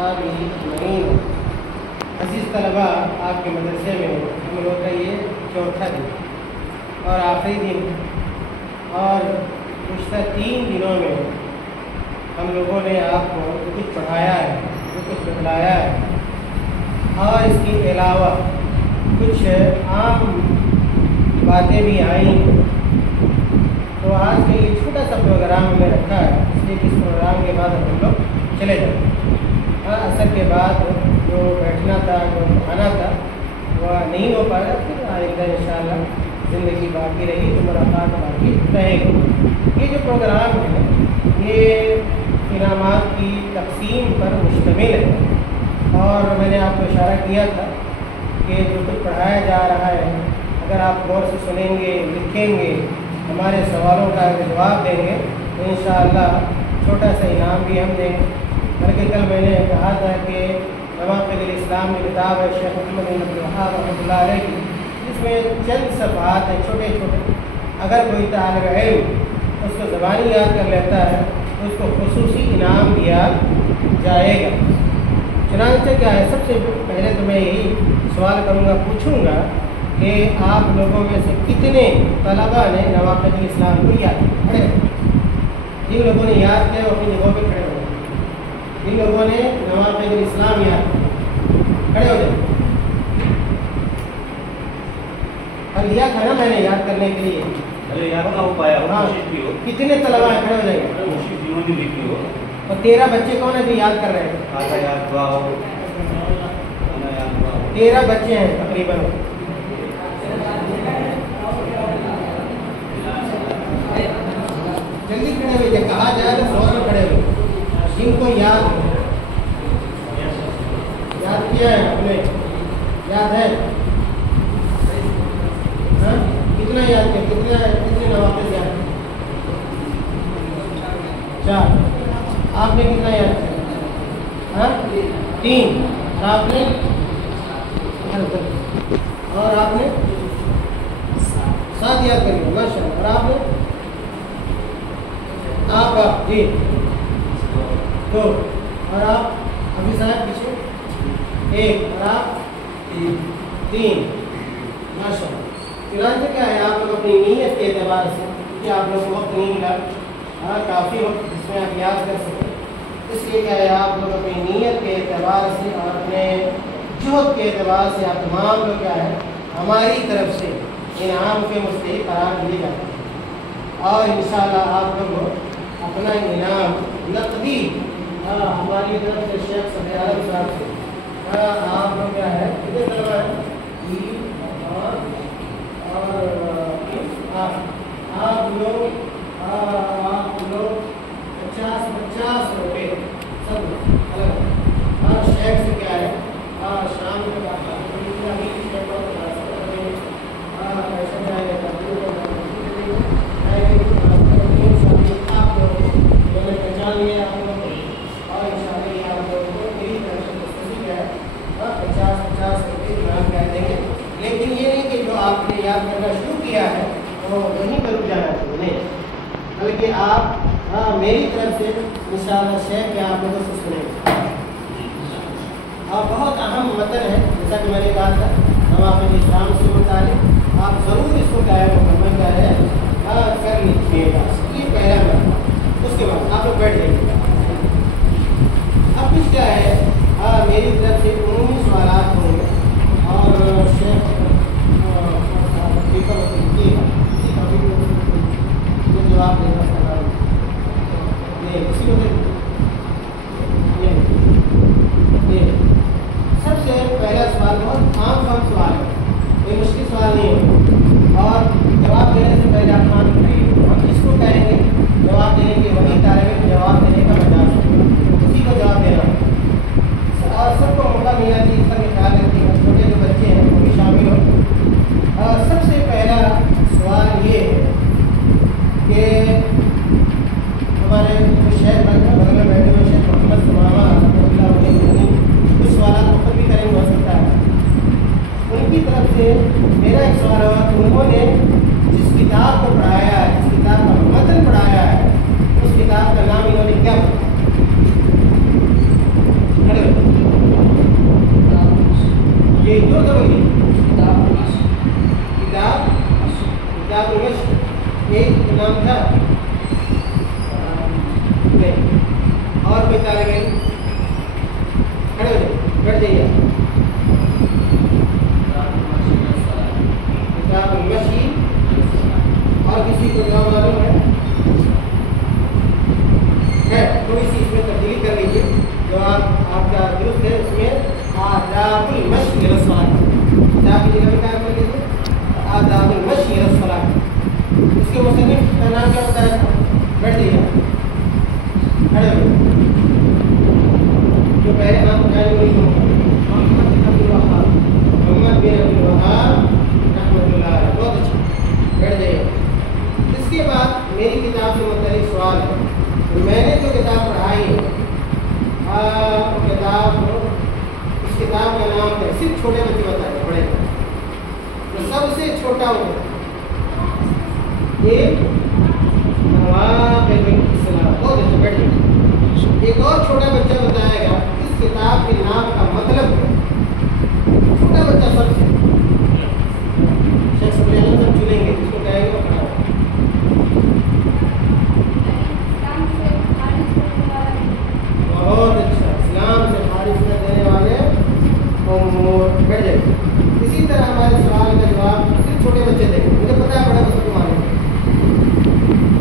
آمین اجمعین۔ عزیز طلباء، آپ کے مدرسے میں ہم لوگ کا یہ چوتھا دن اور آخری دن، اور گزشتہ 3 دنوں میں ہم لوگوں نے آپ کو جو کچھ پڑھایا ہے، جو کچھ بتلایا ہے، اور اس کے علاوہ کچھ عام باتیں بھی آئیں، تو آج کے لیے چھوٹا سا پروگرام ہم نے رکھا ہے، اس لیے کہ اس پروگرام کے بعد ہم لوگ چلے جائیں۔ اثر کے بعد جو بیٹھنا تھا، جو پڑھانا تھا، وہ نہیں ہو پایا، پھر آئندہ انشاءاللہ زندگی باقی رہی تو ملاقات باقی رہے گی۔ یہ جو پروگرام ہے یہ انعامات کی تقسیم پر مشتمل ہے، اور میں نے آپ کو اشارہ کیا تھا کہ جو کچھ پڑھایا جا رہا ہے، اگر آپ غور سے سنیں گے، لکھیں گے، ہمارے سوالوں کا جواب دیں گے تو انشاءاللہ چھوٹا سا انعام بھی ہم دیں گے۔ بلکہ کل میں نے کہا تھا کہ نواقض الاسلام کی کتاب ہے شیخ محمد بن عبد الوہاب رحمۃ اللہ علیہ کی، جس میں چند صفحات ہیں چھوٹے چھوٹے، اگر کوئی طالب علم اس کو زبانی یاد کر لیتا ہے تو اس کو خصوصی انعام دیا جائے گا۔ چنانچہ کیا ہے، سب سے پہلے تو میں یہی سوال کروں گا، پوچھوں گا کہ آپ لوگوں میں سے کتنے طلباء نے نواقض الاسلام کو یاد کھڑے ہو؟ جن لوگوں نے یاد کیا وہ اپنی جگہوں پہ کھڑے ہو، جن لوگوں نے نواقض الاسلام یاد کیا کھڑے ہو جائیں۔ اور لیا تھا نا میں نے یاد کرنے کے لیے، ہاں کتنے طلباء کھڑے ہو جائیں گے؟ اور 13 بچے کون ہیں جو یاد کر رہے ہیں؟ 13 بچے ہیں تقریباً۔ جلدی کھڑے ہوئے، جب کہا جائے تو فوراً کھڑے ہوئے جن کو یاد کیا ہے، اپنے یاد ہے؟ ہاں کتنا یاد کیا؟ کتنے نواقض یاد کیا؟ 4۔ آپ نے کتنا یاد کیا؟ ہاں 3۔ آپ نے اور آپ نے 7 یاد کر لیا، ماشاء اللہ۔ اور آپ نے آپ جی 2، اور آپ ابھی صاحب پیچھے 1، اور آپ 3، ماشاء اللہ۔ چنانچہ کیا ہے، آپ لوگ اپنی نیت کے اعتبار سے، کیونکہ آپ لوگ کو وقت نہیں ملا کافی وقت جس میں آپ یاد کر سکیں، اس لیے کیا ہے آپ لوگ اپنی نیت کے اعتبار سے اور اپنے جہد کے اعتبار سے آپ تمام لوگ کیا ہے ہماری طرف سے انعام کے مستحق قرار دیے جاتے ہیں، اور انشاءاللہ آپ لوگ اپنا انعام نقدی ہماری طرف سے شیخ صدر اعظم صاحب سے آپ لوگ کیا ہے کتنے طلباء ہیں؟ اور آپ لوگ 50 روپے سب الگ، اور شیخ سے کیا ہے شام کے بعد لیکن یہ نہیں کہ جو آپ نے یاد کرنا شروع کیا ہے وہ وہیں پر رک جانا چاہیے، نہیں، بلکہ آپ میری طرف سے انشاءاللہ شیخ کے آپ لوگوں سے سنیں۔ اور بہت اہم متن ہے، جیسا کہ میں نے کہا تھا نواقض الاسلام سے متعلق، آپ ضرور اس کو کیا ہے مکمل کیا ہے کر لیجیے گا، یہ پہلا مرحلہ۔ اس کے بعد آپ لوگ بیٹھ جائیے۔ اب کچھ کیا ہے میری طرف سے عمومی سوالات ہوں گے، اور شیخ جواب دینا سب سے پہلا سوال بہت عام سوال ہے، کوئی مشکل سوال نہیں ہے، اور جواب دینے سے پہلے آپ مان رہیے، ہم جس کو کہیں گے جواب دینے کے وہی طالب علم جواب دینے کا مجال ہے، اسی کو جواب دینا ہے، اور سب کو موقع ملا کہ اس کا خیال رکھیے گا، چھوٹے جو بچے ہیں وہ بھی شامل ہوں۔ اور سب سے پہلا سوال یہ ہے کہ जवाब आपका दुरुस्त है। उसमें आदाबुल मश्ई इला सलात, किताब की जगह क्या कर लीजिए आदाबुल मश्ई इला सलात। इसके मुसन्निफ का नाम क्या बताया था? बैठ जाइए, खड़े हो। जो पहले नाम बताया वही मोहम्मद बिन अब्दुल वहाब रहमतुल्लाह अलैह, बहुत अच्छा, बैठ जाइए। इसके बाद मेरी किताब से मुताल्लिक सवाल है। मैंने जो किताब पढ़ाई है इस किताब का नाम है, सिर्फ छोटे बच्चे बताए, बड़े तो सबसे छोटा हो ये नवाक़िबुल इस्लाम, बहुत अच्छा, बैठिए। एक और छोटा बच्चा बताएगा इस किताब के नाम का मतलब है। छोटा बच्चा सबसे शेख सब चुनेंगे, जिसको कहेंगे वो खड़ा। बहुत अच्छा, इस्लाम से खारिज कर देने वाले बैठ जाए। इसी तरह हमारे सवाल का जवाब सिर्फ छोटे बच्चे देंगे, मुझे पता है बड़ा सबको मालूम।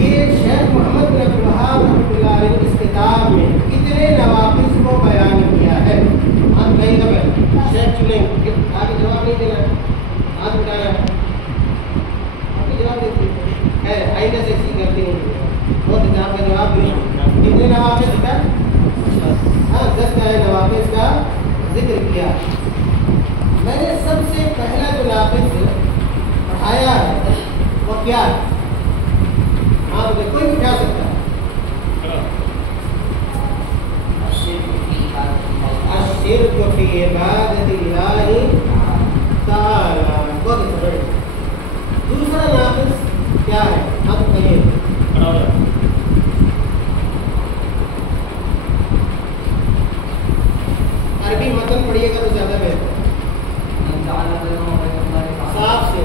ये शेख मोहम्मद बिन अब्दुल वहाब रहमतुल्लाह अलैह इस किताब में कितने नवाक़िस को बयान किया है? हाथ उठाइएगा, पहले शेख चुनेंगे, आगे जवाब नहीं देना है, हाथ उठाना है, आपके जवाब देते है। आइंदा से ऐसी गलती नहीं की। बहुत अच्छा, आपका जवाब नहीं। कितने नवाक़िस का? हाँ, 10 नवाक़िस का जिक्र किया। मैंने सबसे पहला जो नाक़िस पढ़ाया है वो क्या है? हाँ, तो कोई भी उठा सकता है। अश्शिर्क फी इबादतिल्लाहि ताला, बहुत अच्छा। दूसरा नाक़िस क्या है? आप कहिए। अरबी मतन पढ़िएगा तो ज़्यादा बेहतर। साफ से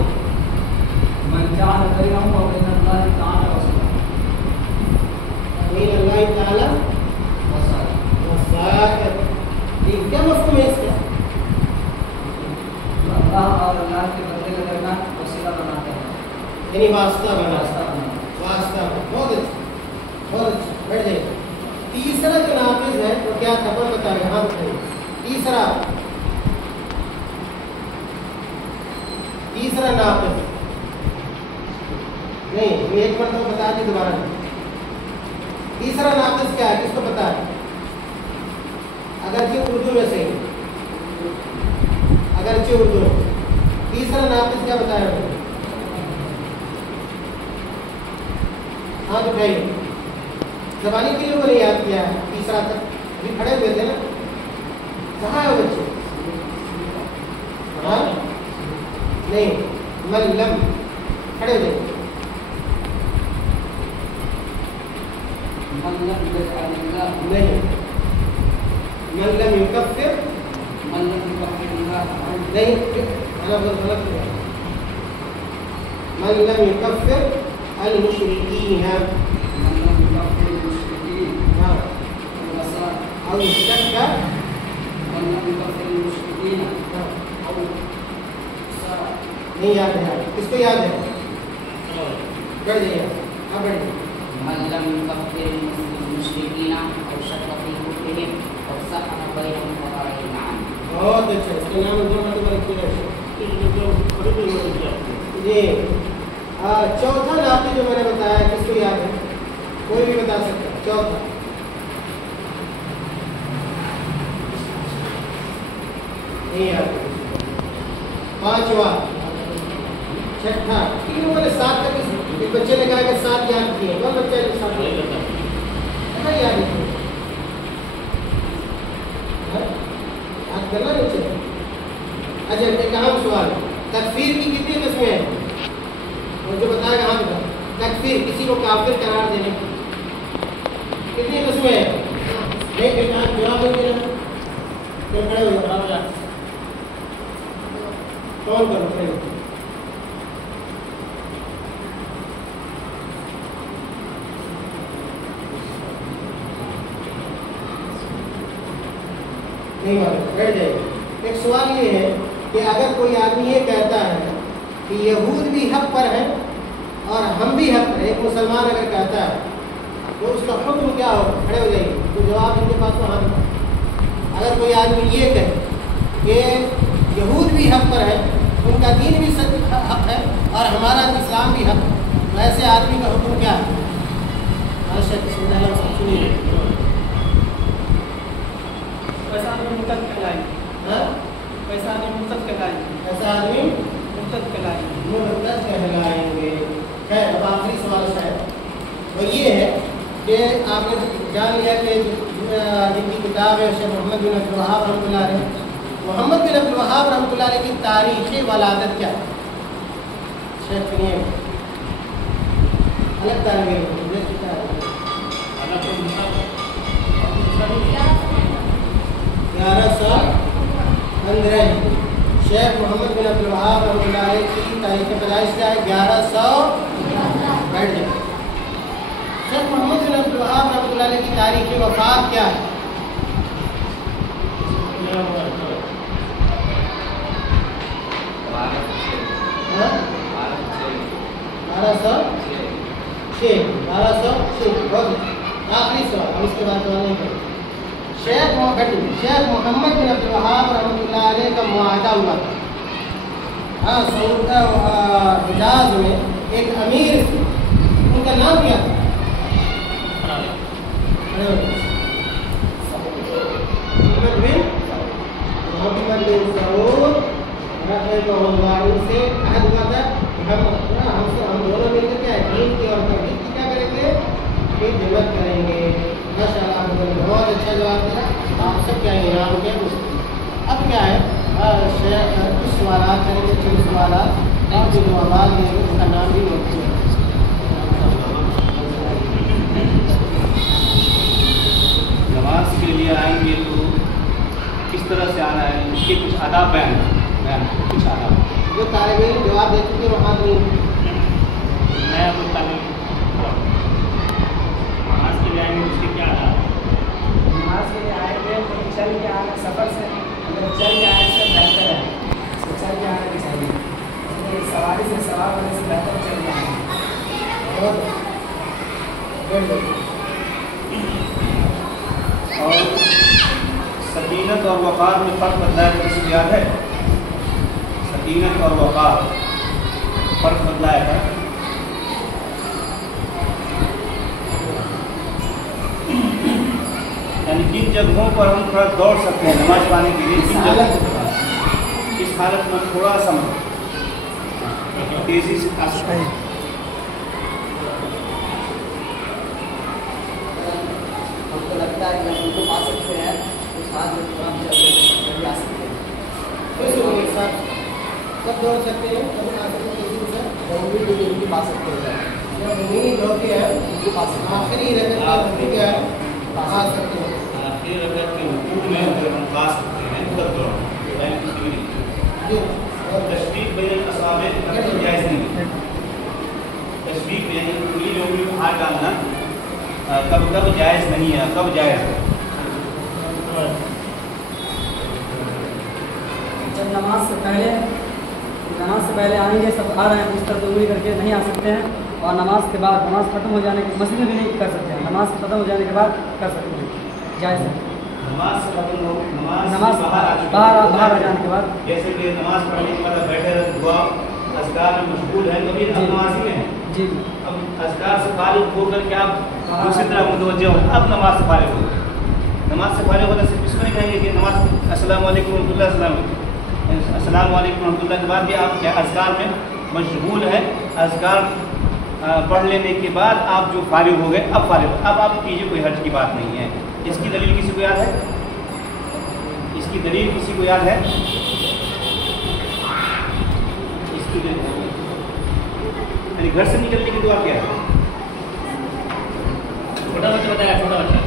क्या मफ़हूम है इसका? अल्लाह और अल्लाह के बंदे के दरमियान वसीला बनाते हैं, यानी वास्ता बना, वास्ता। बहुत अच्छा, बहुत अच्छा, बैठ जाइए। तीसरा जो नाक़िस है वो क्या था? कौन बताएगा? हाँ बताइए। तीसरा नाक़िस नहीं, एक बार तो बता दी, दोबारा नहीं। तीसरा नाक़िस क्या है? किसको पता है? अगरचे उर्दू में सही, अगरचे उर्दू में तीसरा नाक़िस क्या बताया? हाँ तो उठाइए। ज़बानी के लिए वो नहीं याद किया है तीसरा तक, अभी खड़े हुए थे ना, कहाँ है वो बच्चे? हाँ नहीं, मल्लम, खड़े हो जाइए। नहीं, मल्लम युकफ्फिर नहीं, मल्लम युकफ्फिर अल मुशरिकीन, हाँ, और शक्का नहीं याद है। किसको याद है? बैठ जाइए, हाँ बैठ जाइए। बहुत अच्छा, इसके नाम जी। चौथा नाक़िस जो मैंने बताया, किसको याद है? कोई भी बता सकता है। चौथा नहीं याद। पांचवा, छठा, तीनों वाले 7 तक इस बच्चे ने कहा कि 7 याद किए। कौन बच्चा है 7 याद किए? याद करना नहीं चाहिए। अच्छा, एक अहम सवाल, तकफीर की कितनी किस्में हैं? मुझे बताएगा। हाँ बेटा, तकफीर, किसी को काफिर करार देने की कितनी किस्में हैं? एक बेटा जवाब देंगे ना, तो खड़े हो जाओ। कौन करो खड़े? नहीं मालूम, बैठ जाइए। एक सवाल ये है कि अगर कोई आदमी ये कहता है कि यहूद भी हक पर है और हम भी हक पर, एक मुसलमान अगर कहता है तो उसका हुक्म क्या हो? खड़े हो जाइए। तो जवाब इनके पास वहाँ कोई आदमी ये कहे कि यहूद भी हक पर है, उनका दीन भी सच हक है और हमारा इस्लाम भी हक है, तो ऐसे आदमी का हुक्म क्या है? सुनिए। पैसा आदमी मुर्तद कहलाएंगे। पैसा आदमी मुर्तद कहलाएंगे। ऐसा आदमी मुर्तद कहलाएंगे। मुर्तद कहलाएंगे। खैर, अब आखिरी सवाल शायद वो ये है कि आपने जान लिया कि जिनकी किताब है शेख मोहम्मद बिन अब्दुल वहाब रहमतुल्लाह अलैह, मोहम्मद बिन अब्दुल वहाब रहमतुल्लाह अलैह की तारीख़ वलादत क्या है? शेख सुनिए, अलग तारीख़ 1115 शेख मोहम्मद बिन अब्दुल वहाब रहमतुल्लाह अलैह की तारीख़ पैदाइश क्या है? 1100। बैठ जाए। शेख मोहम्मद बिन अब्दुल वहाब रहमतुल्लाह अलैह की तारीख़ वफ़ात क्या है? 1206। आखिरी सवाल, हम इसके बाद सवाल नहीं करेंगे। शेख मोहम्मद बिन अब्दुल वहाब रहमतुल्लाह अलैह का मुआहदा हुआ था। हाँ, हिजाज में एक अमीर, उनका नाम क्या था? मोहम्मद बिन सऊद उनसे अहद हुआ था कि हम दोनों मिलकर क्या है, दीन की और तौहीद की क्या करेंगे, खिदमत करेंगे। माशाअल्लाह, आपने बहुत अच्छा जवाब दिया। आप सब क्या इनाम के अब क्या है, कुछ सवाल करेंगे, कुछ सवाल आप जो आवाज़ देंगे उसका नाम भी नोट किया। नमाज के लिए आएंगे तो किस तरह से आना है, उसके कुछ आदाब बयान कुछ आदाब जो तालिब इल्म जवाब दे चुके वहाँ नहीं। मैं आपको तालीम नमाज के लिए आएंगे उसके क्या आदाब? नमाज के लिए आएंगे तो चल के आना, सफ़र से अगर चल के आने से बेहतर है, तो चल के आना भी चाहिए। सवारी से सवार होने से बेहतर चल के आना। और सकीनत और वक़ार में फ़र्क बदला है, किसी को याद है? सकीनत और वक़ार फ़र्क बदलाया है। यानी जिन जगहों पर हम थोड़ा दौड़ सकते हैं नमाज पाने के लिए, इस हालत में थोड़ा सा तेज़ी से आ सकते हैं। हमको लगता है कि हम उनको पा सकते हैं, उस हाथ में थोड़ा हम चल आ सकते हैं। कब दौड़ सकते हैं, कब आ सकते हैं? उम्मीद है कि उनको पा सकते हैं। जब उम्मीद होती है उनको पा सकते हैं। आखिरी रकत में क्या है, पा सकते हैं। आखिरी रकत के रुकू में अगर हम पा सकते हैं तब दौड़, यानी कुछ भी नहीं। और तशरीफ बैन असाबे जायज़ नहीं है। तशरीफ यानी उंगली में उंगली को हाथ डालना कब जायज़ नहीं है, कब जायज़ है? जब नमाज से पहले आएंगे, सब आ रहे हैं इस तरह उंगली करके नहीं आ सकते हैं, और नमाज के बाद नमाज खत्म हो जाने के मस्जिद में भी नहीं कर सकते हैं, नमाज खत्म हो जाने के बाद कर सकते हैं, जायज़ है। नमाज से खत्म हो, नमाज बाहर आ जाने के बाद, जैसे कि नमाज पढ़ने के बाद बैठे रहे, दुआ अज़कार में मशगूल है, कभी नमाज ही में जी अब अज़कार से फारिग होकर के आप दूसरी तरफ मुतवज्जे हो, अब नमाज से फारिग हो। नमाज से फारिग होने से इसको नहीं कहेंगे कि नमाज अस्सलामु अलैकुम रहमतुल्लाह के बाद भी आप क्या अज़कार में मशगूल है, अज़कार पढ़ लेने के बाद आप जो फारिग हो गए, अब फारिग, अब आप कीजिए, कोई हर्ज की बात नहीं है। इसकी दलील किसी को याद है? इसकी दलील किसी को याद है? इसकी दलील घर से निकलने की दुआ क्या है? छोटा बच्चा बताया, छोटा बच्चा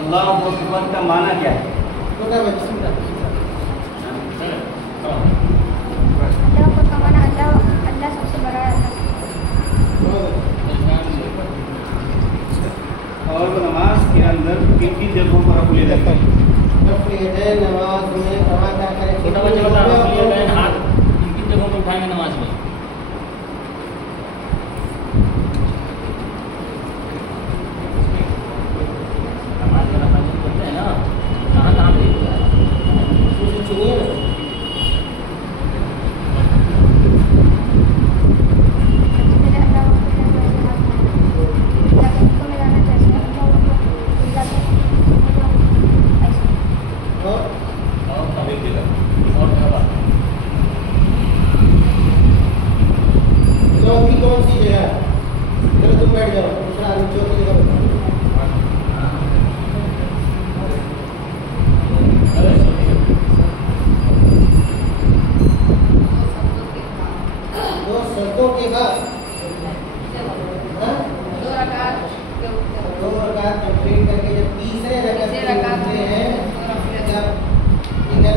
अल्लाह अकबर का माना क्या है? अल्लाह का माना अल्लाह सबसे बड़ा है। اور نماز کے اندر کن کن جگہوں پر رفع الیدین رفع الیدین نماز میں کہاں کیا کریں؟ چھوٹا بچہ بتا رفع الیدین ہاتھ کن کن جگہوں پہ اٹھائیں گے نماز میں؟ نماز میں رفع الیدین کرتے ہیں نا، کہاں کہاں پہ چنیے نا چوتھی کون سی جگہ؟ چلو تم بیٹھ جاؤ، دوسرا آدمی چوتھی جگہ بتاؤ۔ دو سجدوں کے بعد دو رکعت کمپلیٹ کر کے جب تیسرے رکعت میں اٹھتے ہیں جب ٹھیک ہے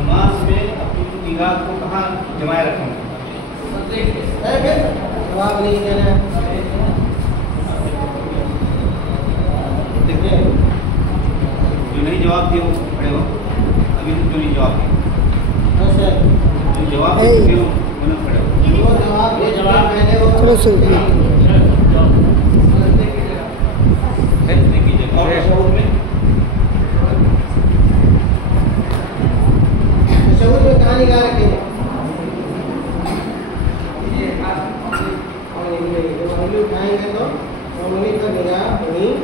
نماز میں اپنی نگاہ کو کہاں جمائے رکھیں گے؟ جواب نہیں دینا ہے۔ دیکھیں جو نہیں جواب دیا وہ کھڑے ہو، ابھی تک جو نہیں جواب دیا اچھا جو جواب دے چکے ہو وہ نہ کھڑے ہو۔ وہ جواب دے جواب پہلے وہ اور تشہد میں تشہد میں کہاں نگاہ رکھیں گے؟ انگلی اٹھائیں گے تو انگلی پر نگاہ وہیں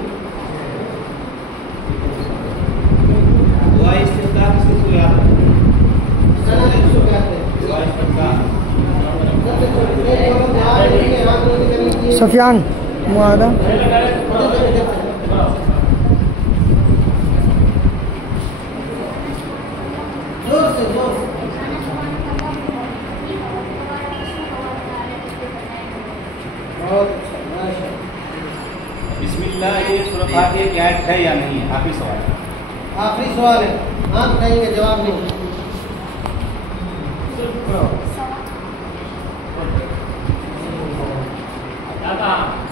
دعا استفتاح کس کو یاد ہے؟ سنا کس کو کہتے ہیں؟ دعا استفتاح سب سے چھوٹے جو دعا کریں گے ہاتھ نہیں کرنی چاہیے۔ سفیان معاہدہ زور سے زور سے بہت اچھا ماشاء اللہ۔ بسم اللہ یہ سورۃ فاتحہ کی آیت ہے یا نہیں ہے؟ آخری سوال ہے۔ آخری سوال ہے، ہاں بتائیں گے جواب نہیں۔ کیا کہا؟